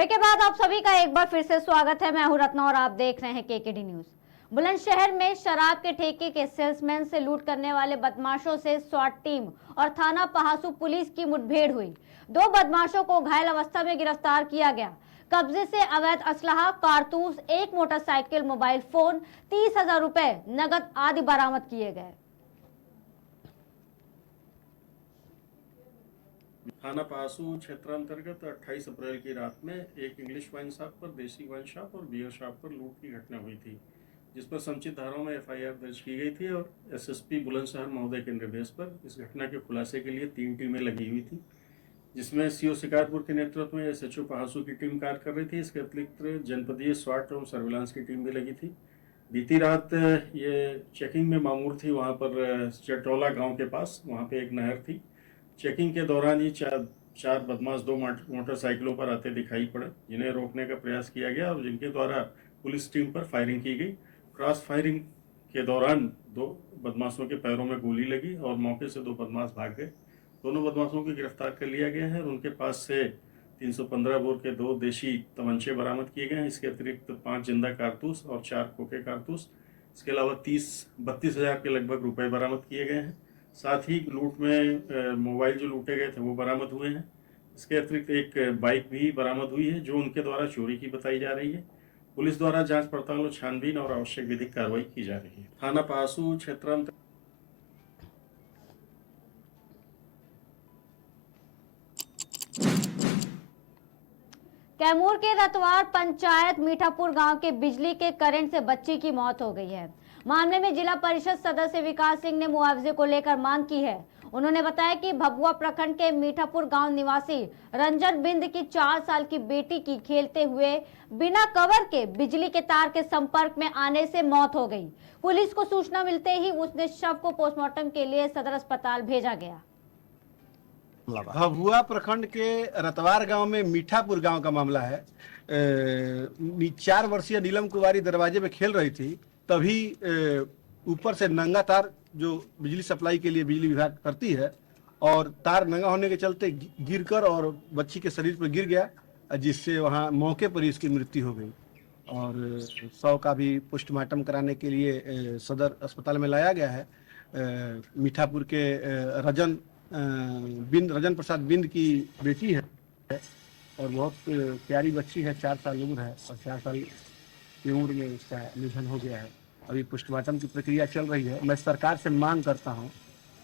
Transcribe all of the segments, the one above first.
Break के बाद आप सभी का एक बार फिर से स्वागत है। मैं हूं रत्ना और आप देख रहे हैं केकेडी न्यूज। बुलंदशहर में शराब के ठेके के सेल्समैन से लूट करने वाले बदमाशों से स्वाट टीम और थाना पहासू पुलिस की मुठभेड़ हुई। 2 बदमाशों को घायल अवस्था में गिरफ्तार किया गया। कब्जे से अवैध असलाह, कारतूस, एक मोटरसाइकिल, मोबाइल फोन, 30,000 रुपए नगद आदि बरामद किए गए। थाना पहासू क्षेत्रांतर्गत 28 अप्रैल की रात में एक इंग्लिश वाइन शॉप पर, देसी वाइन शॉप और बियर शॉप पर लूट की घटना हुई थी, जिस पर संचित धाराओं में एफआईआर दर्ज की गई थी और एसएसपी बुलंदशहर महोदय के निर्देश पर इस घटना के खुलासे के लिए 3 टीमें लगी हुई थी, जिसमें सीओ शिकारपुर के नेतृत्व में एसएचओ पहासू की टीम कार्य कर रही थी। इसके अतिरिक्त जनपदीय स्वाट एवं सर्विलांस की टीम भी लगी थी। बीती रात ये चेकिंग में मामूर थी वहाँ पर चटौला गाँव के पास, वहाँ पे एक नहर थी। चेकिंग के दौरान ही चार बदमाश 2 मोटरसाइकिलों पर आते दिखाई पड़े, जिन्हें रोकने का प्रयास किया गया और जिनके द्वारा पुलिस टीम पर फायरिंग की गई। क्रॉस फायरिंग के दौरान 2 बदमाशों के पैरों में गोली लगी और मौके से 2 बदमाश भाग गए। दोनों बदमाशों को गिरफ्तार कर लिया गया है और उनके पास से 315 बोर के 2 देशी तमंचे बरामद किए गए हैं। इसके अतिरिक्त 5 जिंदा कारतूस और 4 खोखे कारतूस, इसके अलावा 32,000 के लगभग रुपए बरामद किए गए हैं। साथ ही लूट में मोबाइल जो लूटे गए थे वो बरामद हुए हैं। इसके अतिरिक्त एक बाइक भी बरामद हुई है जो उनके द्वारा चोरी की बताई जा रही है। पुलिस द्वारा जांच पड़ताल और छानबीन और आवश्यक विधिक कार्रवाई की जा रही है। थाना पहासू क्षेत्रांतर्गत कैमूर के रतवार पंचायत मीठापुर गांव के बिजली के करंट से बच्ची की मौत हो गई है। मामले में जिला परिषद सदस्य विकास सिंह ने मुआवजे को लेकर मांग की है। उन्होंने बताया कि भभुआ प्रखंड के मीठापुर गांव निवासी रंजन बिंद की 4 साल की बेटी की खेलते हुए बिना कवर के बिजली के तार के संपर्क में आने से मौत हो गई। पुलिस को सूचना मिलते ही उसने शव को पोस्टमार्टम के लिए सदर अस्पताल भेजा गया। भभुआ प्रखंड के रतवार गांव में मीठापुर गांव का मामला है। 4 वर्षीय नीलम कुमारी दरवाजे पे खेल रही थी, तभी ऊपर से नंगा तार जो बिजली सप्लाई के लिए बिजली विभाग करती है, और तार नंगा होने के चलते गिरकर और बच्ची के शरीर पर गिर गया, जिससे वहां मौके पर ही इसकी मृत्यु हो गई। और शव का भी पोस्टमार्टम कराने के लिए सदर अस्पताल में लाया गया है। मीठापुर के रजन प्रसाद बिंद की बेटी है और बहुत प्यारी बच्ची है, 4 साल उम्र है और 4 साल की उम्र में इसका निधन हो गया है। अभी पोस्टमार्टम की प्रक्रिया चल रही है। मैं सरकार से मांग करता हूं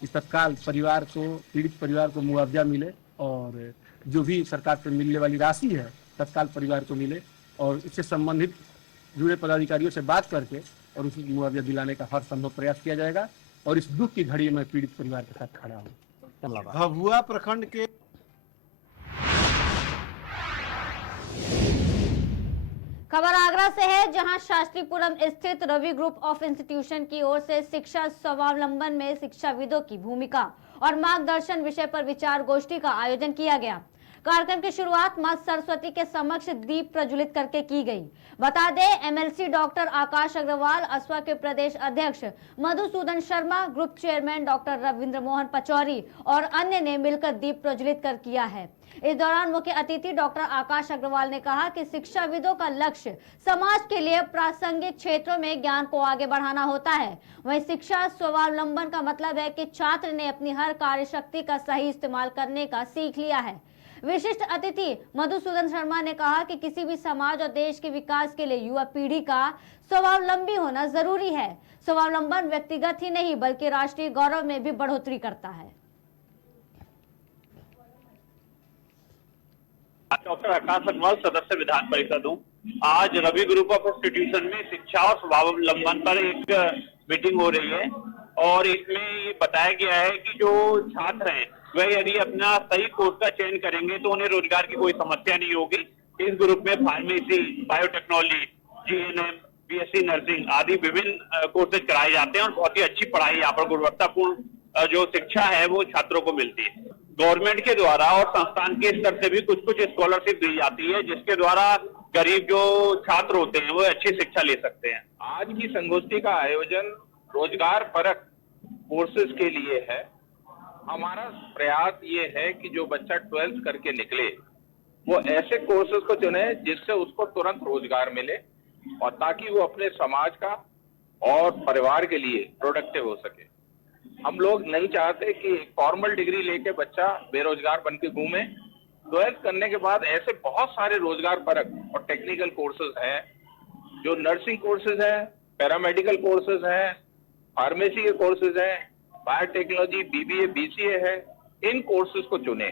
कि तत्काल परिवार को, पीड़ित परिवार को मुआवजा मिले और जो भी सरकार से मिलने वाली राशि है तत्काल परिवार को मिले और इससे संबंधित जुड़े पदाधिकारियों से बात करके और उसी मुआवजा दिलाने का हर संभव प्रयास किया जाएगा। और इस दुख की घड़ी में पीड़ित परिवार के साथ खड़ा हूँ। भभुआ प्रखंड के खबर आगरा से है, जहां शास्त्रीपुरम स्थित रवि ग्रुप ऑफ इंस्टीट्यूशन की ओर से शिक्षा स्वावलंबन में शिक्षाविदों की भूमिका और मार्गदर्शन विषय पर विचार गोष्ठी का आयोजन किया गया। कार्यक्रम की शुरुआत मां सरस्वती के समक्ष दीप प्रज्वलित करके की गई। बता दें, एमएलसी डॉक्टर आकाश अग्रवाल, असवा के प्रदेश अध्यक्ष Madhusudan Sharma, group chairman doctor Ravindra Mohan Pachauri और अन्य ने मिलकर दीप प्रज्वलित कर किया है। इस दौरान मुख्य अतिथि डॉक्टर आकाश अग्रवाल ने कहा कि शिक्षाविदों का लक्ष्य समाज के लिए प्रासंगिक क्षेत्रों में ज्ञान को आगे बढ़ाना होता है। वहीं शिक्षा स्वावलंबन का मतलब है कि छात्र ने अपनी हर कार्यशक्ति का सही इस्तेमाल करने का सीख लिया है। विशिष्ट अतिथि मधुसूदन शर्मा ने कहा कि किसी भी समाज और देश के विकास के लिए युवा पीढ़ी का स्वावलंबी होना जरूरी है। स्वावलंबन व्यक्तिगत ही नहीं बल्कि राष्ट्रीय गौरव में भी बढ़ोतरी करता है। डॉक्टर आकाश अग्रवाल, सदस्य विधान परिषद हूँ। आज रवि ग्रुप ऑफ इंस्टीट्यूशन में शिक्षा और स्वावलंबन पर एक मीटिंग हो रही है और इसमें ये बताया गया है कि जो छात्र हैं वह यदि अपना सही कोर्स का चयन करेंगे तो उन्हें रोजगार की कोई समस्या नहीं होगी। इस ग्रुप में pharmacy, biotechnology, GNM, BSc nursing आदि विभिन्न कोर्सेज कराए जाते हैं और बहुत ही अच्छी पढ़ाई, यहाँ पर गुणवत्तापूर्ण जो शिक्षा है वो छात्रों को मिलती है। गवर्नमेंट के द्वारा और संस्थान के स्तर से भी कुछ कुछ स्कॉलरशिप दी जाती है, जिसके द्वारा गरीब जो छात्र होते हैं वो अच्छी शिक्षा ले सकते हैं। आज की संगोष्ठी का आयोजन रोजगार परक कोर्सेज के लिए है। हमारा प्रयास ये है कि जो बच्चा 12th करके निकले, वो ऐसे कोर्सेज को चुने जिससे उसको तुरंत रोजगार मिले और ताकि वो अपने समाज का और परिवार के लिए प्रोडक्टिव हो सके। हम लोग नहीं चाहते कि फॉर्मल डिग्री लेके बच्चा बेरोजगार बन के घूमे। 12th करने के बाद ऐसे बहुत सारे रोजगार परक और टेक्निकल कोर्सेज हैं, जो नर्सिंग कोर्सेज हैं, पैरामेडिकल कोर्सेज हैं, फार्मेसी के कोर्सेज हैं, बायोटेक्नोलॉजी, बीबीए, बीसीए है। इन कोर्सेज को चुने,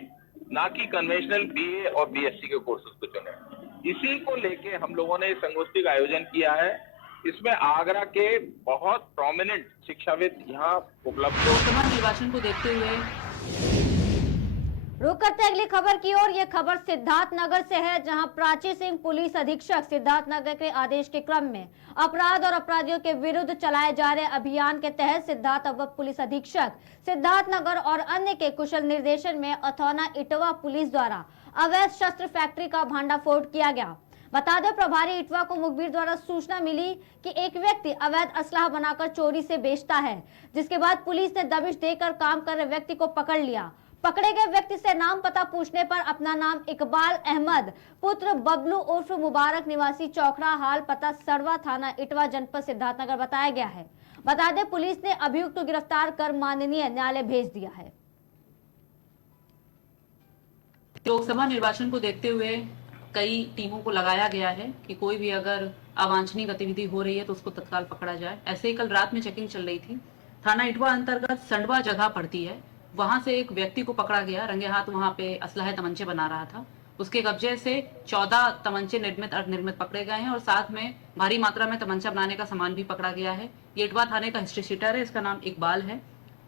ना कि कन्वेंशनल बीए और बीएससी के कोर्सेज को चुने। इसी को लेके हम लोगों ने संगोष्ठी का आयोजन किया है। इसमें आगरा के बहुत प्रोमिनेंट शिक्षाविद यहाँ उपलब्ध हैं। लोकसभा निर्वाचन को देखते हुए रुक करते अगली खबर की ओर। ये खबर सिद्धार्थनगर से है, जहां प्राची सिंह पुलिस अधीक्षक सिद्धार्थनगर के आदेश के क्रम में अपराध और अपराधियों के विरुद्ध चलाए जा रहे अभियान के तहत सिद्धार्थ अवर पुलिस अधीक्षक सिद्धार्थनगर और अन्य के कुशल निर्देशन में अथौना इटवा पुलिस द्वारा अवैध शस्त्र फैक्ट्री का भांडाफोड़ किया गया। बता दें, प्रभारी इटवा को मुखबिर द्वारा सूचना मिली कि एक व्यक्ति अवैध असलाह बनाकर चोरी से बेचता है, जिसके बाद पुलिस ने दबिश देकर काम कर रहे व्यक्ति को पकड़ लिया। पकड़े गए व्यक्ति से नाम पता पूछने पर अपना नाम इकबाल अहमद पुत्र बबलू उर्फ मुबारक निवासी चौखड़ा हाल पता सड़वा थाना इटवा जनपद सिद्धार्थनगर बताया गया है। बता दें, पुलिस ने अभियुक्त को गिरफ्तार कर माननीय न्यायालय भेज दिया है। लोकसभा निर्वाचन को देखते हुए कई टीमों को लगाया गया है कि कोई भी अगर अवांछनीय गतिविधि हो रही है तो उसको तत्काल पकड़ा जाए। ऐसे ही कल रात में चेकिंग चल रही थी। थाना इटवा अंतर्गत संडवा जगह पड़ती है, वहां से एक व्यक्ति को पकड़ा गया। रंगे हाथ वहां पे असलहे तमंचे बना रहा था। उसके कब्जे से 14 तमंचे निर्मित अर्धनिर्मित पकड़े गए हैं और साथ में भारी मात्रा में तमंचा बनाने का सामान भी पकड़ा गया है। ये इटवा थाने का हिस्ट्री शीटर है, इसका नाम इकबाल है।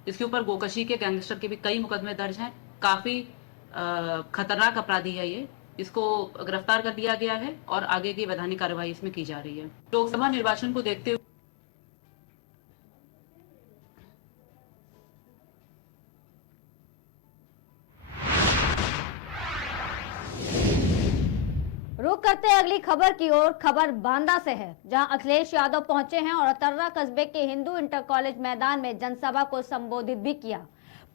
इसके ऊपर गोकशी के गैंगस्टर के भी कई मुकदमे दर्ज हैं। काफी खतरनाक अपराधी है ये। इसको गिरफ्तार कर लिया गया है और आगे की वैधानिक कार्रवाई इसमें की जा रही है। लोकसभा निर्वाचन को देखते हुए रुक करते हैं अगली खबर की ओर। खबर बांदा से है, जहां अखिलेश यादव पहुंचे हैं और अतर्रा कस्बे के हिंदू इंटर कॉलेज मैदान में जनसभा को संबोधित भी किया।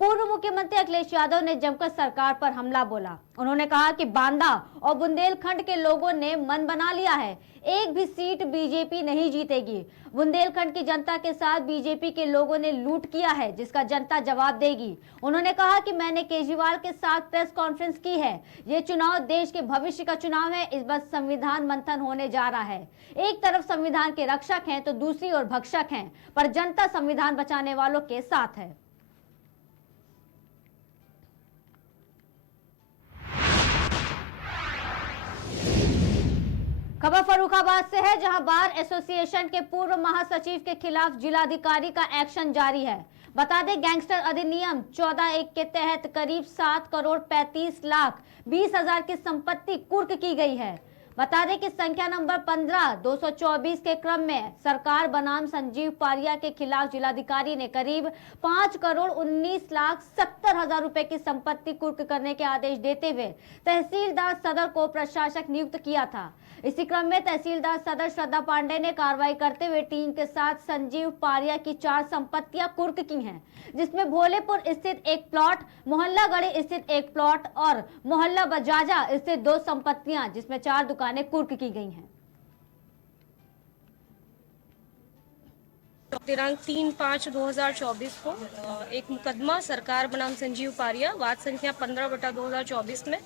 पूर्व मुख्यमंत्री अखिलेश यादव ने जमकर सरकार पर हमला बोला। उन्होंने कहा कि बांदा और बुंदेलखंड के लोगों ने मन बना लिया है, एक भी सीट बीजेपी नहीं जीतेगी। बुंदेलखंड की जनता के साथ बीजेपी के लोगों ने लूट किया है, जिसका जनता जवाब देगी। उन्होंने कहा कि मैंने केजरीवाल के साथ प्रेस कॉन्फ्रेंस की है। ये चुनाव देश के भविष्य का चुनाव है। इस बार संविधान मंथन होने जा रहा है। एक तरफ संविधान के रक्षक हैं तो दूसरी ओर भक्षक हैं, पर जनता संविधान बचाने वालों के साथ है। खबर फर्रुखाबाद से है, जहां बार एसोसिएशन के पूर्व महासचिव के खिलाफ जिलाधिकारी का एक्शन जारी है। बता दें, गैंगस्टर अधिनियम 14(1) के तहत करीब 7 करोड़ 35 लाख 20 हजार की संपत्ति कुर्क की गई है। बता दें कि संख्या नंबर 15/224 के क्रम में सरकार बनाम संजीव पारिया के खिलाफ जिलाधिकारी ने करीब 5 करोड़ 19 लाख 70 हजार रुपए की संपत्ति कुर्क करने के आदेश देते हुए तहसीलदार सदर को प्रशासक नियुक्त किया था। इसी क्रम में तहसीलदार सदर श्रद्धा पांडे ने कार्रवाई करते हुए टीम के साथ संजीव पारिया की 4 संपत्तियां कुर्क की हैं, जिसमें भोलेपुर स्थित एक प्लॉट, मोहल्ला गढ़ी स्थित एक प्लॉट और मोहल्ला बजाजा स्थित 2 संपत्तियां, जिसमें 4 दुकानें कुर्क की गई हैं। दिनांक 3/5/2024 को एक मुकदमा सरकार बनाम संजीव पारिया वाद संख्या 15/2024 में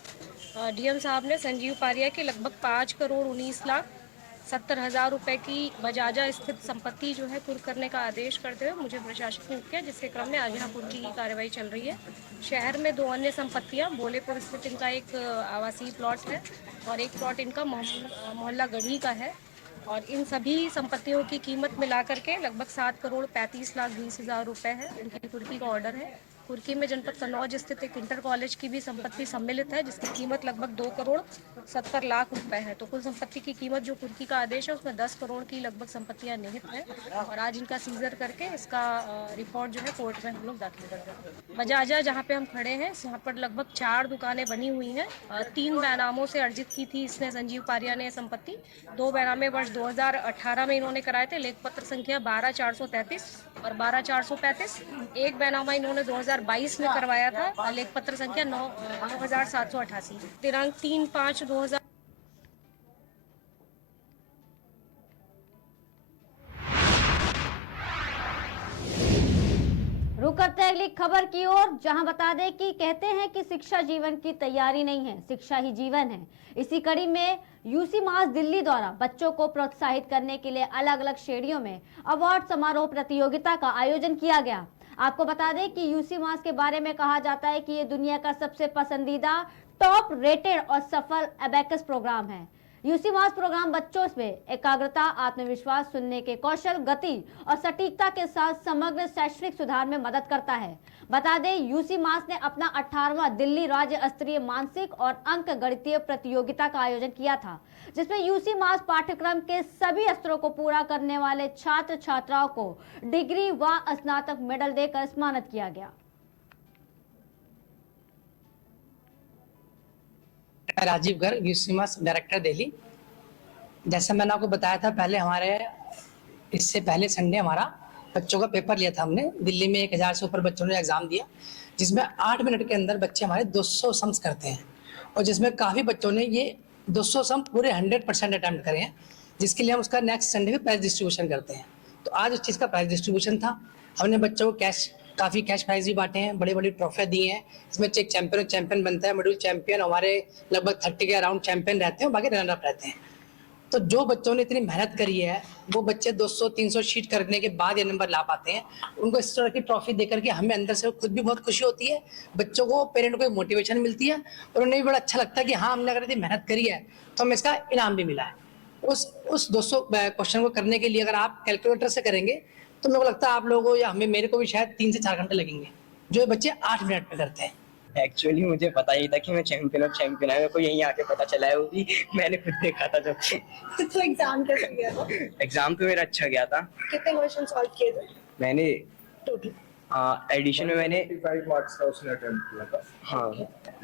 डीएम साहब ने संजीव पारिया के लगभग 5 करोड़ 19 लाख 70 हजार रुपए की बजाजा स्थित संपत्ति जो है कुर्क करने का आदेश करते हुए मुझे प्रशासक नियुक्त किया, जिसके क्रम में आज यहाँ कुर्की की कार्रवाई चल रही है। शहर में 2 अन्य संपत्तियाँ, भोलेपुर स्थित इनका एक आवासीय प्लॉट है और एक प्लॉट इनका मोहल्ला गढ़ी का है और इन सभी संपत्तियों की कीमत मिला करके लगभग 7 करोड़ 35 लाख 20 हजार रुपए है। इनकी कुर्की का ऑर्डर है। कुर्की में जनपद कन्नौज स्थित एक इंटर कॉलेज की भी संपत्ति सम्मिलित है, जिसकी कीमत लगभग 2 करोड़ 70 लाख रुपए है। तो कुल संपत्ति की कीमत जो कुर्की का आदेश है उसमें 10 करोड़ की लगभग संपत्तियां निहित हैं और आज इनका सीजर करके इसका रिपोर्ट जो है कोर्ट में हम लोग दाखिल कर रहे हैं। बजाजा जहाँ पे हम खड़े हैं, यहाँ पर लगभग 4 दुकानें बनी हुई हैं। 3 बैनामों से अर्जित की थी इसने संजीव पारिया ने संपत्ति। 2 बैनामे वर्ष 2018 में इन्होंने कराए थे, लेख पत्र संख्या 12/433 और 12435। एक बैनामा इन्होंने 2022 में करवाया था, लेख पत्र संख्या 9788, दिनांक 3/5/2000। रुक करते हैं अगली खबर की ओर, जहां बता दें कि कहते हैं कि शिक्षा जीवन की तैयारी नहीं है, शिक्षा ही जीवन है। इसी कड़ी में यूसी मास दिल्ली द्वारा बच्चों को प्रोत्साहित करने के लिए अलग अलग श्रेणियों में अवार्ड समारोह प्रतियोगिता का आयोजन किया गया। आपको बता दें कि यूसी मास के बारे में कहा जाता है कि ये दुनिया का सबसे पसंदीदा, टॉप रेटेड और सफल अबेकस प्रोग्राम है। यूसी मास प्रोग्राम बच्चों में एकाग्रता, आत्मविश्वास, सुनने के कौशल, गति और सटीकता के साथ समग्र शैक्षणिक सुधार में मदद करता है। बता दें, यूसी मास ने अपना 18वां दिल्ली राज्य स्तरीय मानसिक और अंक गणितीय प्रतियोगिता का आयोजन किया था, जिसमें यूसी मास पाठ्यक्रम के सभी स्तरों को पूरा करने वाले छात्र छात्राओं को डिग्री व स्नातक मेडल देकर सम्मानित किया गया। राजीव गर्ग, यूसी मास डायरेक्टर दिल्ली। जैसे मैंने आपको बताया था पहले, इससे पहले संडे हमारा बच्चों का पेपर लिया था हमने दिल्ली में। 1000 से ऊपर बच्चों ने एग्जाम दिया, जिसमें 8 मिनट के अंदर बच्चे हमारे 200 सम्स करते हैं, और जिसमें काफ़ी बच्चों ने ये 200 सम पूरे 100% अटैम्प्ट करे हैं, जिसके लिए हम उसका नेक्स्ट संडे भी प्राइज डिस्ट्रीब्यूशन करते हैं। तो आज उस चीज़ का प्राइज डिस्ट्रीब्यूशन था। हमने बच्चों को काफ़ी कैश प्राइज भी बांटे हैं, बड़ी बड़ी ट्रॉफियाँ दी हैं। इसमें एक चैंपियन बनता है, मिडिल चैंपियन हमारे लगभग 30 के अराउंड चैंपियन रहते हैं, बाकी रनर अप रहते हैं। तो जो बच्चों ने इतनी मेहनत करी है, वो बच्चे 200-300 शीट करने के बाद ये नंबर ला पाते हैं। उनको इस तरह की ट्रॉफी देकर के हमें अंदर से खुद भी बहुत खुशी होती है, बच्चों को, पेरेंट को एक मोटिवेशन मिलती है, और उन्हें भी बड़ा अच्छा लगता है कि हाँ, हमने अगर इतनी मेहनत करी है तो हमें इसका इनाम भी मिला है। उस 200 क्वेश्चन को करने के लिए अगर आप कैलकुलेटर से करेंगे तो मेरे को लगता है आप लोगों को या मेरे को भी शायद 3 से 4 घंटे लगेंगे, जो ये बच्चे 8 मिनट में करते हैं। एक्चुअली मुझे पता ही था कि मैं चैंपियन है, मेरे को यहीं आके पता चला है, वो भी मैंने खुद देखा था जब। तो एग्जाम कैसे गया था? एग्जाम तो मेरा अच्छा गया था। कितने क्वेश्चन सॉल्व किए थे मैंने टोटल? एडिशन में मैंने 55 मार्क्स का उसने अटेम्प्ट किया था। हाँ,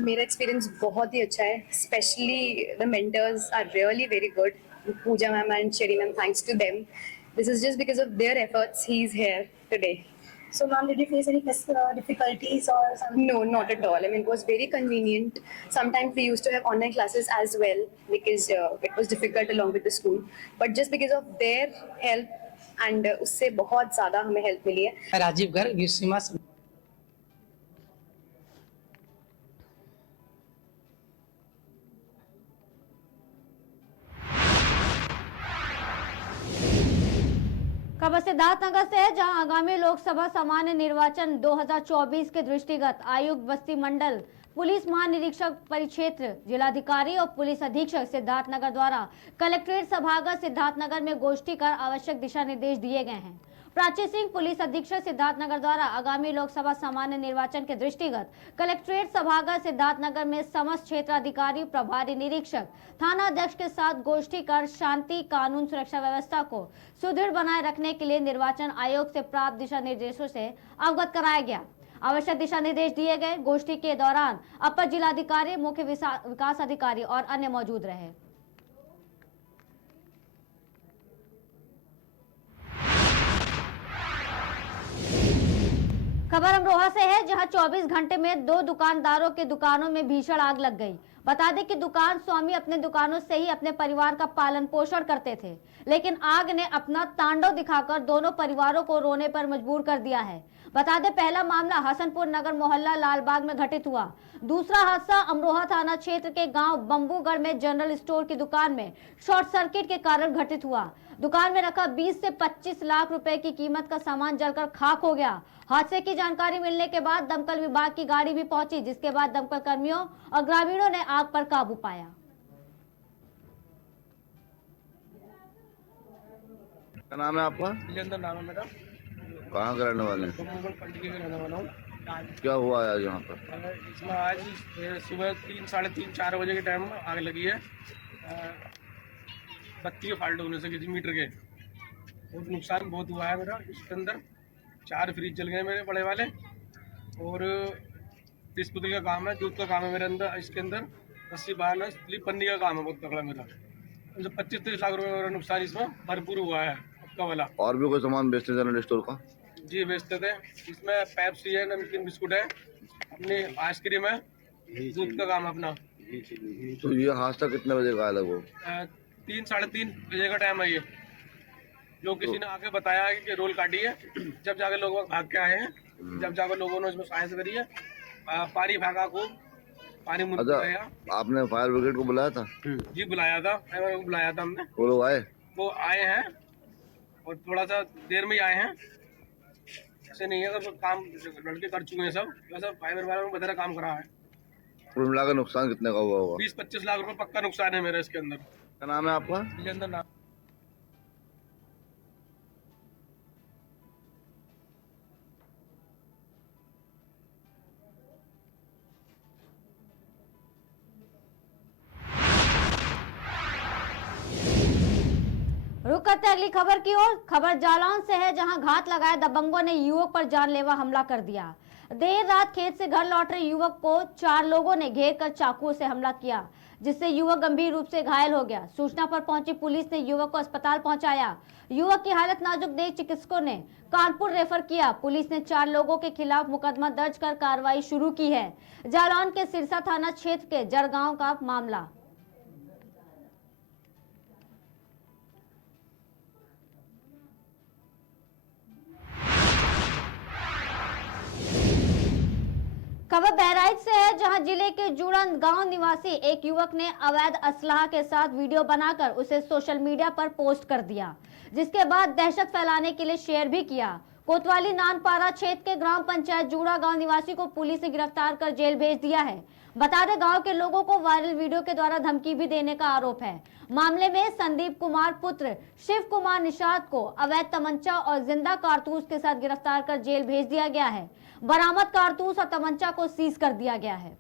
मेरा एक्सपीरियंस बहुत ही अच्छा है, specially the mentors are really very good. Pooja ma'am and Sherry ma'am, thanks to them, this is just because of their efforts he is here today. So ma'am, did you face any difficulties or something? No, not at all. I mean, it was very convenient. Sometimes we used to have online classes as well because it was difficult along with the school. But just because of their help and उससे बहुत ज़्यादा हमें help मिली है। Rajiv Garg, UC मास। खबर सिद्धार्थनगर से है, जहां आगामी लोकसभा सामान्य निर्वाचन 2024 के दृष्टिगत आयुक्त बस्ती मंडल, पुलिस महानिरीक्षक परिक्षेत्र, जिलाधिकारी और पुलिस अधीक्षक सिद्धार्थनगर द्वारा कलेक्ट्रेट सभागार सिद्धार्थनगर में गोष्ठी कर आवश्यक दिशा निर्देश दिए गए हैं। प्राची सिंह, पुलिस अधीक्षक सिद्धार्थनगर द्वारा आगामी लोकसभा सामान्य निर्वाचन के दृष्टिगत कलेक्ट्रेट सभागार सिद्धार्थनगर में समस्त क्षेत्राधिकारी, प्रभारी निरीक्षक, थाना अध्यक्ष के साथ गोष्ठी कर शांति, कानून, सुरक्षा व्यवस्था को सुदृढ़ बनाए रखने के लिए निर्वाचन आयोग से प्राप्त दिशा निर्देशों से अवगत कराया गया। आवश्यक दिशा निर्देश दिए गए। गोष्ठी के दौरान अपर जिलाधिकारी, मुख्य विकास अधिकारी और अन्य मौजूद रहे। खबर अमरोहा से है, जहां 24 घंटे में 2 दुकानदारों के दुकानों में भीषण आग लग गई। बता दें कि दुकान स्वामी अपने दुकानों से ही अपने परिवार का पालन पोषण करते थे, लेकिन आग ने अपना तांडव दिखाकर दोनों परिवारों को रोने पर मजबूर कर दिया है। बता दें, पहला मामला हसनपुर नगर मोहल्ला लालबाग में घटित हुआ। दूसरा हादसा अमरोहा थाना क्षेत्र के गांव बंबूगढ़ में जनरल स्टोर की दुकान में शॉर्ट सर्किट के कारण घटित हुआ। दुकान में रखा 20 से 25 लाख रुपए की कीमत का सामान जलकर खाक हो गया। हादसे की जानकारी मिलने के बाद दमकल विभाग की गाड़ी भी पहुंची, जिसके बाद दमकल कर्मियों और ग्रामीणों ने आग पर काबू पाया। क्या नाम है आपका? नाम है मेरा। कहाँ के रहने वाले हैं? के रहने वाला हूँ। क्या हुआ आज यहाँ पर? इसमें आज सुबह 3, साढ़े 3, 4 बजे के टाइम में आग लगी है। बत्ती के फाल्ट होने से किसी मीटर के बहुत नुकसान बहुत हुआ है मेरा। इसके अंदर 4 फ्रिज जल गए मेरे बड़े वाले, और डिस्पोजल का काम है, दूध का काम है मेरे अंदर। इसके अंदर रस्सी बांधना, स्लिप पन्नी का काम है बहुत तगड़ा मेरा। 25-30 लाख रुपए मेरा नुकसान इसमें भरपूर हुआ है आपका वाला। और भी कोई सामान बेचते जनरल स्टोर का? जी बेचते थे। इसमें पेप्सी है, नमकीन बिस्कुट है, अपनी आइसक्रीम है, दूध का काम है अपना। तो ये हादसा कितने बजे का है लगभग? 3-3:30 बजे का टाइम है ये। जो किसी ने आके बताया है कि रोल काटी है, जब जाके लोग भाग के आए हैं, जब जाकर लोगों ने इसमें सहायता करी है, पानी भागा को पानी मुंह अच्छा, गया। आपने फायर ब्रिगेड को बुलाया था? जी बुलाया था, बुलाया था हमने। वो लोग आए? वो आए हैं और थोड़ा सा देर में ही आए हैं, ऐसे नहीं है। अगर काम लड़के कर चुके हैं सब, वैसा फाइबर वालों ने बतेरा काम करा है। कुल मिलाकर नुकसान कितने का हुआ होगा? 20-25 लाख रुपए पक्का नुकसान है मेरा इसके अंदर। क्या नाम है आपका? विजेंद्र नाम। रुक करते हैं अगली खबर की ओर। खबर जालौन से है, जहां घात लगाए दबंगों ने युवक पर जानलेवा हमला कर दिया। देर रात खेत से घर लौट रहे युवक को 4 लोगों ने घेर कर चाकू से हमला किया, जिससे युवक गंभीर रूप से घायल हो गया। सूचना पर पहुंची पुलिस ने युवक को अस्पताल पहुंचाया। युवक की हालत नाजुक देख चिकित्सकों ने कानपुर रेफर किया। पुलिस ने 4 लोगों के खिलाफ मुकदमा दर्ज कर कार्रवाई शुरू की है। जालौन के सिरसा थाना क्षेत्र के जरगांव का मामला। खबर बहराइच से है, जहां जिले के जुड़न गांव निवासी एक युवक ने अवैध असलाह के साथ वीडियो बनाकर उसे सोशल मीडिया पर पोस्ट कर दिया, जिसके बाद दहशत फैलाने के लिए शेयर भी किया। कोतवाली नानपारा क्षेत्र के ग्राम पंचायत जूड़ा गांव निवासी को पुलिस ने गिरफ्तार कर जेल भेज दिया है। बता दें, गांव के लोगों को वायरल वीडियो के द्वारा धमकी भी देने का आरोप है। मामले में संदीप कुमार पुत्र शिव कुमार निषाद को अवैध तमंचा और जिंदा कारतूस के साथ गिरफ्तार कर जेल भेज दिया गया है। बरामद कारतूस और तमंचा को सीज कर दिया गया है।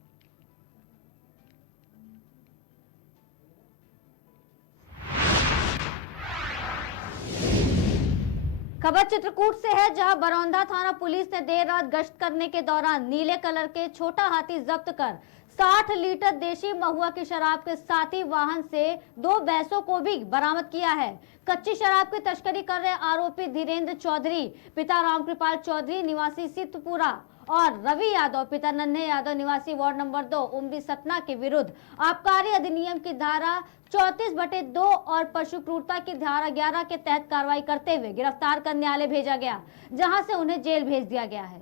खबर चित्रकूट से है, जहां बरौंदा थाना पुलिस ने देर रात गश्त करने के दौरान नीले कलर के छोटा हाथी जब्त कर 60 लीटर देशी महुआ की शराब के साथ ही वाहन से 2 भैंसों को भी बरामद किया है। कच्ची शराब की तस्करी कर रहे आरोपी धीरेन्द्र चौधरी पिता रामकृपाल चौधरी निवासी सिद्धपुरा और रवि यादव पिता नन्हे यादव निवासी वार्ड नंबर 2 उमरी सतना के विरुद्ध आबकारी अधिनियम की धारा 34/2 और पशु क्रूरता की धारा 11 के तहत कार्रवाई करते हुए गिरफ्तार कर न्यायालय भेजा गया, जहां से उन्हें जेल भेज दिया गया है।